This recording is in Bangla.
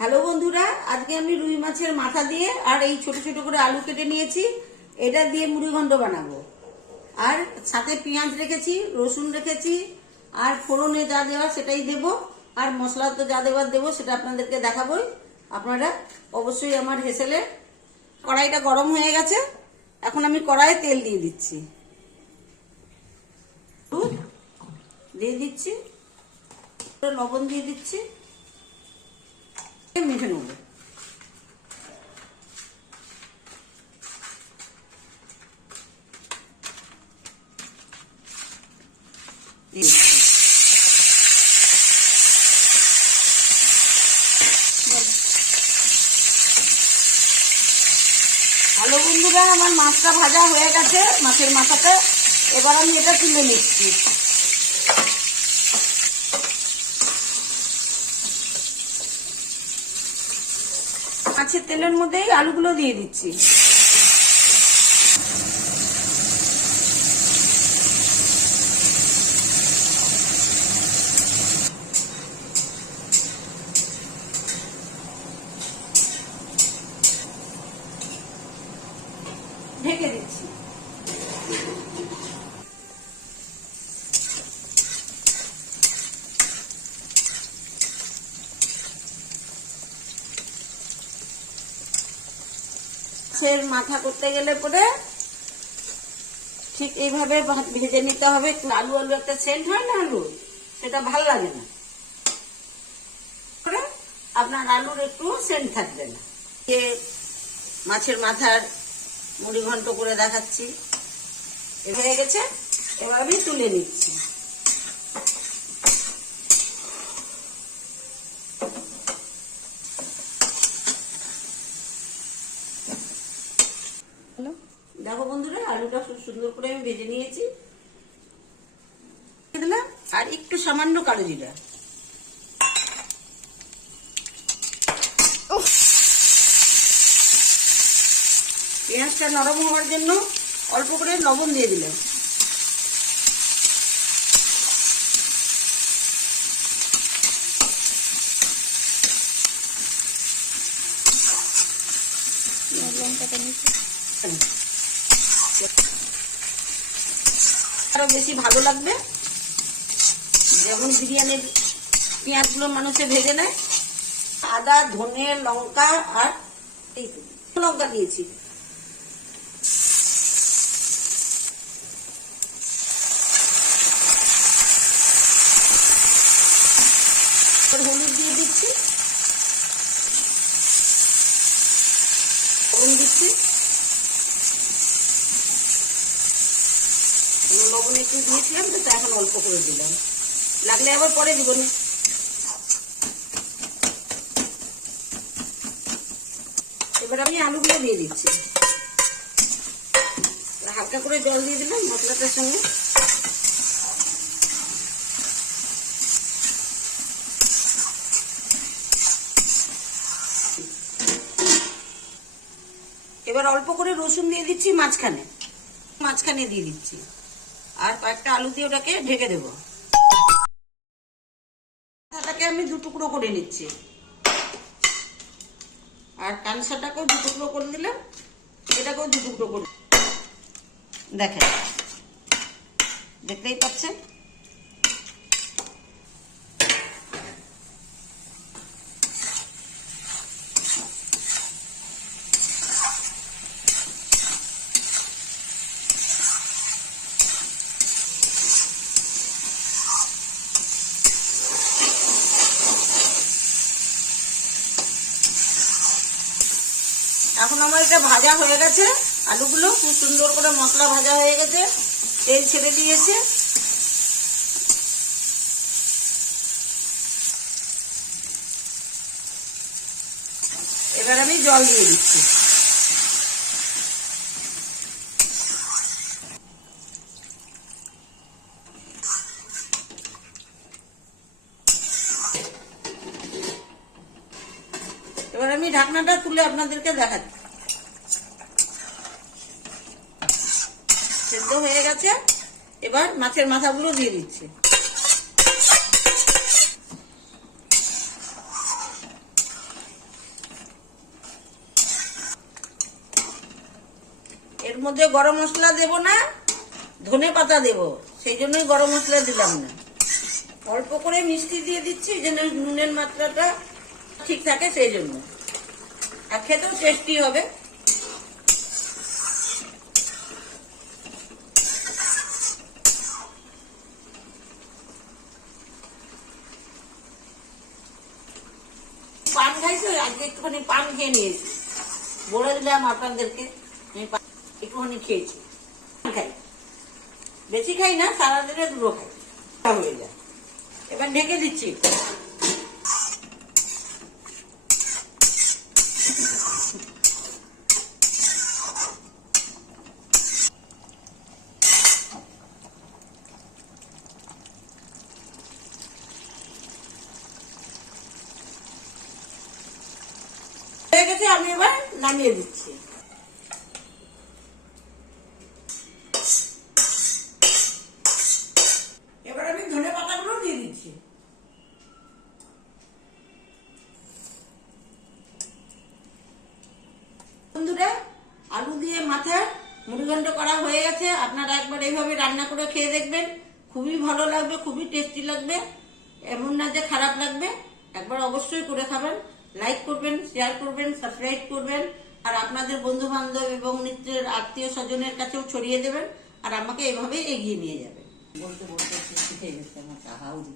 হ্যালো বন্ধুরা, আজকে আমি রুই মাছের মাথা দিয়ে আর এই ছোট ছোট করে আলু কেটে নিয়েছি। এটা দিয়ে মুড়িঘণ্ড বানাবো। আর সাথে পেঁয়াজ রেখেছি, রসুন রেখেছি, আর ফোড়নে যা দেওয়া সেটাই দেব। আর মশলা তো যা দেওয়ার দেবো সেটা আপনাদেরকে দেখাবোই। আপনারা অবশ্যই আমার হেসেলে কড়াইটা গরম হয়ে গেছে। এখন আমি কড়াইয়ে তেল দিয়ে দিচ্ছি। দিয়ে দিচ্ছি। লবণ দিয়ে দিচ্ছি। মেখে নেব ভালো বন্ধুরা, আমার মাছটা ভাজা হয়ে গেছে। মাছের মাথাটা এবার আমি এটা তুলে নিচ্ছি। মাছের তেলের মধ্যেই আলুগুলো দিয়ে দিচ্ছি ঢেকে দিচ্ছি মাছের মাথা করতে গেলে পরে ঠিক এইভাবে ভেজে নিতে হবে। আলু আলু একটা সেন্ট হয় না আলু? সেটা ভালো লাগে না। আপনার আলুর একটু সেন্ট থাকবে না। মাছের মাথার মুড়ি ঘন্ট করে দেখাচ্ছি। হয়ে গেছে। এবার আমি তুলে নিচ্ছি। বন্ধুরা আলুটা খুব সুন্দর করে আমি ভেজে নিয়েছি। দিলাম আর একটু সামান্য কালো জিরা। পেঁয়াজটা নরম হওয়ার জন্য অল্প করে লবণ দিয়ে দিলাম। লঙ্কাটা নিচে। আরও বেশি ভালো লাগবে। যেমন বিরিয়ানির পেঁয়াজগুলো মানুষে ভেজে নেয়। আদা, ধনে, লঙ্কা আর এই লঙ্কা দিয়েছি। হলুদ দিয়ে দিচ্ছি লবণ দিচ্ছি লবণ একটু দিয়েছিলাম তো এখন অল্প করে দিলাম। লাগলে আবার পরে দিব না। এবার আমি আলুগুলো দিয়ে দিচ্ছি। হালকা করে জল দিয়ে দিলাম মশলাটার সঙ্গে। এবার অল্প করে রসুন দিয়ে দিচ্ছি মাঝখানে। মাঝখানে দিয়ে দিচ্ছি। আর কয়েকটা আলু দিয়ে ওটাকে ঢেকে দেব। মাথাটাকে আমি দু টুকরো করে নিচ্ছি। আর কানসাটাকেও দু টুকরো করে দিলাম, এটাকেও দু টুকরো করে দেখেন। দেখতেই পাচ্ছেন? এখন আমার এটা ভাজা হয়ে গেছে। আলুগুলো খুব সুন্দর করে মশলা ভাজা হয়ে গেছে। তেল ছেড়ে দিয়েছে। এবার আমি জল দিয়ে দিচ্ছি। এবার আমি ঢাকনাটা তুলে আপনাদেরকে দেখাচ্ছি। সেদ্ধ হয়ে গেছে। এবার মাছের মাথাগুলো দিয়ে দিচ্ছি। এর মধ্যে গরম মশলা দেব না, ধনে পাতা দেব। সেই জন্যই গরম মশলা দিলাম না। অল্প করে মিষ্টি দিয়ে দিচ্ছি, যেন নুনের মাত্রাটা ঠিক থাকে সেই জন্য। আর খেতেও টেস্টি হবে। পান খাইছো? আজকে একটুখানি পান খেয়ে নিয়েছি। বলে দিলাম আপনাদেরকে, আমি একটুখানি খেয়েছি। খাই। বেশি খাই না, সারাদিনে দুটো খাই। হয়ে যায়। এবার ঢেকে দিচ্ছি হয়ে গেছে আমি এবার নামিয়ে দিচ্ছি। এবার আমি ধনে পাতাগুলো দিয়ে দিচ্ছি। বন্ধুরা, আলু দিয়ে মাথা মুড়িঘণ্ট করা হয়ে গেছে। আপনারা একবার এইভাবে রান্না করে খেয়ে দেখবেন। খুবই ভালো লাগবে, খুবই টেস্টি লাগবে। এমন না যে খারাপ লাগবে। একবার অবশ্যই করে খাবেন। লাইক করবেন শেয়ার করবেন সাবস্ক্রাইব করবেন, আর আপনাদের বন্ধু বান্ধব এবং নিত্যের আত্মীয় স্বজনের কাছেও ছড়িয়ে দেবেন, আর আমাকে এভাবে এগিয়ে নিয়ে যাবেন। বলতে বলতে শিখে গেছে আমার হাউরি